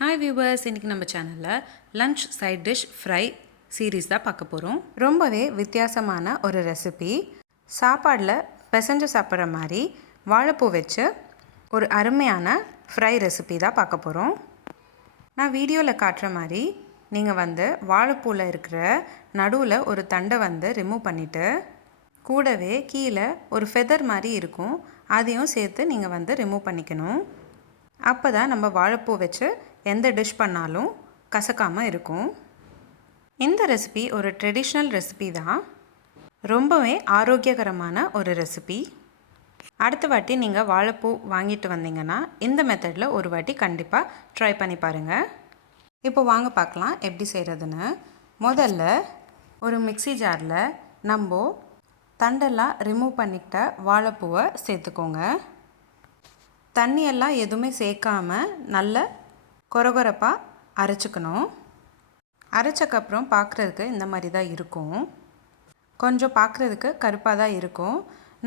Hi viewers, இன்றைக்கி நம்ம சேனலில் lunch side dish fry series தான் பார்க்க போகிறோம். ரொம்பவே வித்தியாசமான ஒரு ரெசிபி. சாப்பாடில் பிசைஞ்சு சாப்பிட்ற மாதிரி வாழைப்பூ வச்சு ஒரு அருமையான ஃப்ரை ரெசிபி தான் பார்க்க போகிறோம். நான் வீடியோவில் காட்டுற மாதிரி நீங்கள் வாழைப்பூவில் இருக்கிற நடுவில் ஒரு தண்டை ரிமூவ் பண்ணிவிட்டு கூடவே கீழே ஒரு ஃபெதர் மாதிரி இருக்கும், அதையும் சேர்த்து நீங்கள் ரிமூவ் பண்ணிக்கணும். அப்போ தான் நம்ம வாழைப்பூ வச்சு எந்த டிஷ் பண்ணாலும் கசக்காமல் இருக்கும். இந்த ரெசிபி ஒரு ட்ரெடிஷ்னல் ரெசிபி தான், ரொம்பவே ஆரோக்கியகரமான ஒரு ரெசிபி. அடுத்த வாட்டி நீங்கள் வாழைப்பூ வாங்கிட்டு வந்தீங்கன்னா இந்த மெத்தடில் ஒரு வாட்டி கண்டிப்பாக ட்ரை பண்ணி பாருங்கள். இப்போ வாங்க பார்க்கலாம் எப்படி செய்கிறதுன்னு. முதல்ல ஒரு மிக்ஸி ஜாரில் நம்ம தண்டெல்லாம் ரிமூவ் பண்ணிக்கிட்ட வாழைப்பூவை சேர்த்துக்கோங்க. தண்ணியெல்லாம் எதுவுமே சேர்க்காமல் நல்ல கொரகொரப்பாக அரைச்சிக்கணும். அரைச்சக்கப்புறம் பார்க்குறதுக்கு இந்த மாதிரி தான் இருக்கும். கொஞ்சம் பார்க்குறதுக்கு கருப்பாக தான் இருக்கும்.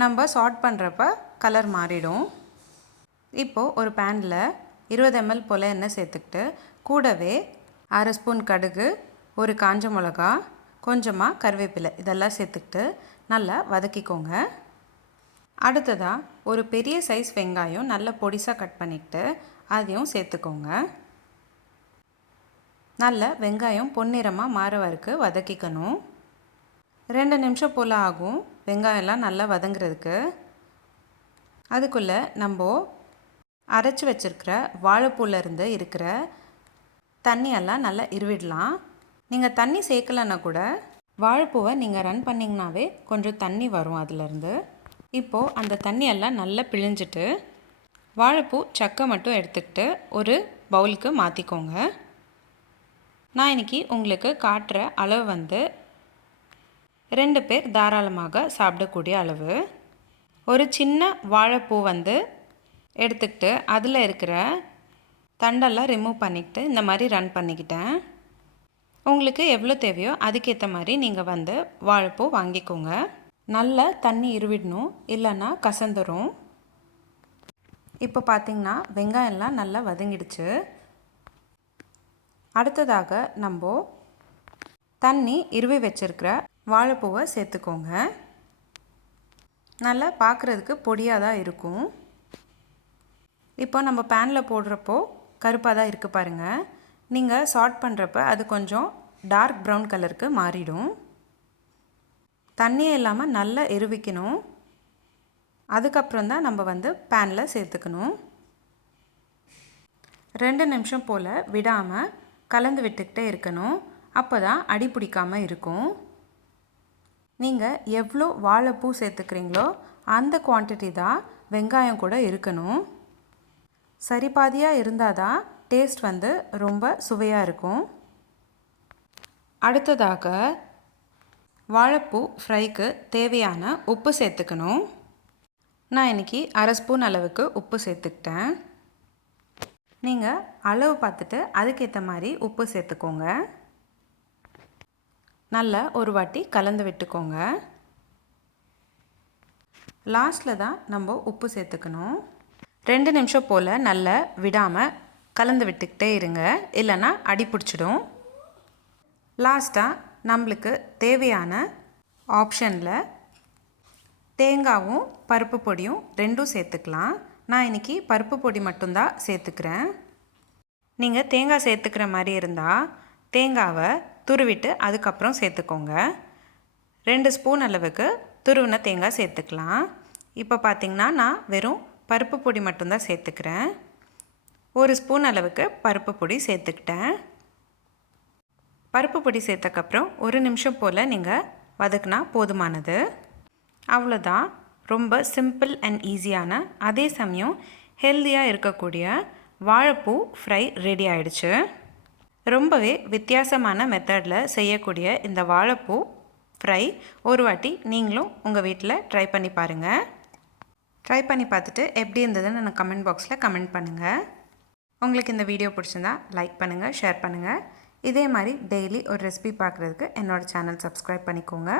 நம்ம சார்ட் பண்ணுறப்ப கலர் மாறிடும். இப்போது ஒரு பேனில் 20 ml போல் எண்ணெய் சேர்த்துக்கிட்டு கூடவே 1/2 ஸ்பூன் கடுகு, ஒரு காஞ்ச மிளகா, கொஞ்சமாக கருவேப்பிலை இதெல்லாம் சேர்த்துக்கிட்டு நல்லா வதக்கிக்கோங்க. அடுத்ததாக ஒரு பெரிய சைஸ் வெங்காயம் நல்லா பொடிசாக கட் பண்ணிக்கிட்டு அதையும் சேர்த்துக்கோங்க. நல்ல வெங்காயம் பொன்னிறமாக மாற வரைக்கும் வதக்கிக்கணும். 2 நிமிஷம் போல் ஆகும் வெங்காயம்லாம் நல்லா வதங்குறதுக்கு. அதுக்குள்ளே நம்ம அரைச்சி வச்சுருக்கிற வாழைப்பூலேருந்து இருக்கிற தண்ணியெல்லாம் நல்லா இருவிடலாம். நீங்கள் தண்ணி சேர்க்கலைன்னா கூட வாழைப்பூவை நீங்கள் ரன் பண்ணிங்கனாவே கொஞ்சம் தண்ணி வரும் அதிலேருந்து. இப்போது அந்த தண்ணியெல்லாம் நல்லா பிழிஞ்சிட்டு வாழைப்பூ சக்கை மட்டும் எடுத்துக்கிட்டு ஒரு பவுலுக்கு மாற்றிக்கோங்க. நான் இன்றைக்கி உங்களுக்கு காட்டுற அளவு 2 பேர் தாராளமாக சாப்பிடக்கூடிய அளவு. ஒரு சின்ன வாழைப்பூ எடுத்துக்கிட்டு அதில் இருக்கிற தண்டெல்லாம் ரிமூவ் பண்ணிக்கிட்டு இந்த மாதிரி ரன் பண்ணிக்கிட்டேன். உங்களுக்கு எவ்வளோ தேவையோ அதுக்கேற்ற மாதிரி நீங்கள் வாழைப்பூ வாங்கிக்கோங்க. நல்லா தண்ணி இருவிடணும், இல்லைன்னா கசந்துடும். இப்போ பார்த்திங்கன்னா வெங்காயம்லாம் நல்லா வதங்கிடுச்சு. அடுத்ததாக நம்ம தண்ணி இருவி வச்சுருக்கிற வாழைப்பூவை சேர்த்துக்கோங்க. நல்லா பார்க்குறதுக்கு பொடியாக தான் இருக்கும். இப்போ நம்ம பேனில் போடுறப்போ கருப்பாக தான் இருக்குது பாருங்கள். நீங்கள் சார்ட் பண்ணுறப்ப அது கொஞ்சம் டார்க் ப்ரௌன் கலருக்கு மாறிடும். தண்ணியே இல்லாமல் நல்லா எருவிக்கணும். அதுக்கப்புறம் தான் நம்ம பேனில் சேர்த்துக்கணும். 2 நிமிஷம் போல் விடாமல் கலந்து விட்டுக்கிட்டே இருக்கணும். அப்போ தான் அடி பிடிக்காமல் இருக்கும். நீங்கள் எவ்வளோ வாழைப்பூ சேர்த்துக்கிறீங்களோ அந்த குவான்டிட்டி தான் வெங்காயம் கூட இருக்கணும். சரிபாதியாக இருந்தால் தான் டேஸ்ட் ரொம்ப சுவையாக இருக்கும். அடுத்ததாக வாழைப்பூ ஃப்ரைக்கு தேவையான உப்பு சேர்த்துக்கணும். நான் இன்றைக்கி 1/2 ஸ்பூன் அளவுக்கு உப்பு சேர்த்துக்கிட்டேன். நீங்கள் அளவு பார்த்துட்டு அதுக்கேற்ற மாதிரி உப்பு சேர்த்துக்கோங்க. நல்லா ஒரு வாட்டி கலந்து விட்டுக்கோங்க. லாஸ்ட்டில் தான் நம்ம உப்பு சேர்த்துக்கணும். 2 நிமிஷம் போல் நல்லா விடாமல் கலந்து விட்டுக்கிட்டே இருங்க, இல்லைன்னா அடி பிடிச்சிடும். லாஸ்ட்டாக நம்மளுக்கு தேவையான ஆப்ஷனில் தேங்காவும் பருப்பு பொடியும் 2ம் சேர்த்துக்கலாம். நான் இன்றைக்கி பருப்பு பொடி மட்டும்தான் சேர்த்துக்கிறேன். நீங்கள் தேங்காய் சேர்த்துக்கிற மாதிரி இருந்தால் தேங்காவை துருவிட்டு அதுக்கப்புறம் சேர்த்துக்கோங்க. 2 ஸ்பூன் அளவுக்கு துருவின தேங்காய் சேர்த்துக்கலாம். இப்போ பார்த்திங்கன்னா நான் வெறும் பருப்பு பொடி மட்டும்தான் சேர்த்துக்கிறேன். 1 ஸ்பூன் அளவுக்கு பருப்பு பொடி சேர்த்துக்கிட்டேன். பருப்பு பொடி சேர்த்தக்கப்புறம் 1 நிமிஷம் போல் நீங்கள் வதக்குனா போதுமானது. அவ்வளோதான். ரொம்ப சிம்பிள் அண்ட் ஈஸியான, அதே சமயம் ஹெல்த்தியாக இருக்கக்கூடிய வாழைப்பூ ஃப்ரை ரெடி ஆகிடுச்சு. ரொம்பவே வித்தியாசமான மெத்தடில் செய்யக்கூடிய இந்த வாழைப்பூ ஃப்ரை ஒரு வாட்டி நீங்களும் உங்கள் வீட்டில் ட்ரை பண்ணி பாருங்கள். ட்ரை பண்ணி பார்த்துட்டு எப்படி இருந்ததுன்னு எனக்கு கமெண்ட் பாக்ஸில் கமெண்ட் பண்ணுங்கள். உங்களுக்கு இந்த வீடியோ பிடிச்சிருந்தா லைக் பண்ணுங்கள், ஷேர் பண்ணுங்கள். இதே மாதிரி டெய்லி ஒரு ரெசிபி பார்க்குறதுக்கு என்னோடய சேனல் சப்ஸ்கிரைப் பண்ணிக்கோங்க.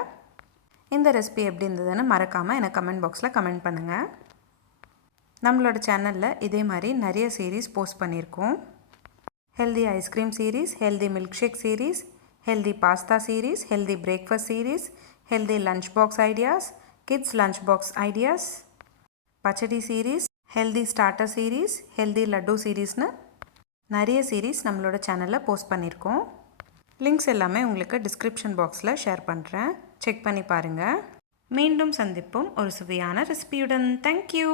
இந்த ரெசிபி எப்படி இருந்ததுன்னு மறக்காமல் எனக்கு கமெண்ட் பாக்ஸில் கமெண்ட் பண்ணுங்கள். நம்மளோட சேனலில் இதே மாதிரி நிறைய சீரீஸ் போஸ்ட் பண்ணியிருக்கோம். Healthy ice cream series, healthy milkshake series, healthy pasta series, healthy breakfast series, healthy lunch box ideas, kids lunch box ideas, pachadi series, healthy starter series, healthy laddu சீரீஸ்னு நிறைய சீரீஸ் நம்மளோட சேனலில் போஸ்ட் பண்ணியிருக்கோம். லிங்க்ஸ் எல்லாமே உங்களுக்கு description பாக்ஸில் share பண்ணுறேன். Check பண்ணி பாருங்கள். மீண்டும் சந்திப்போம் ஒரு சுவையான ரெசிபியுடன். தேங்க்யூ.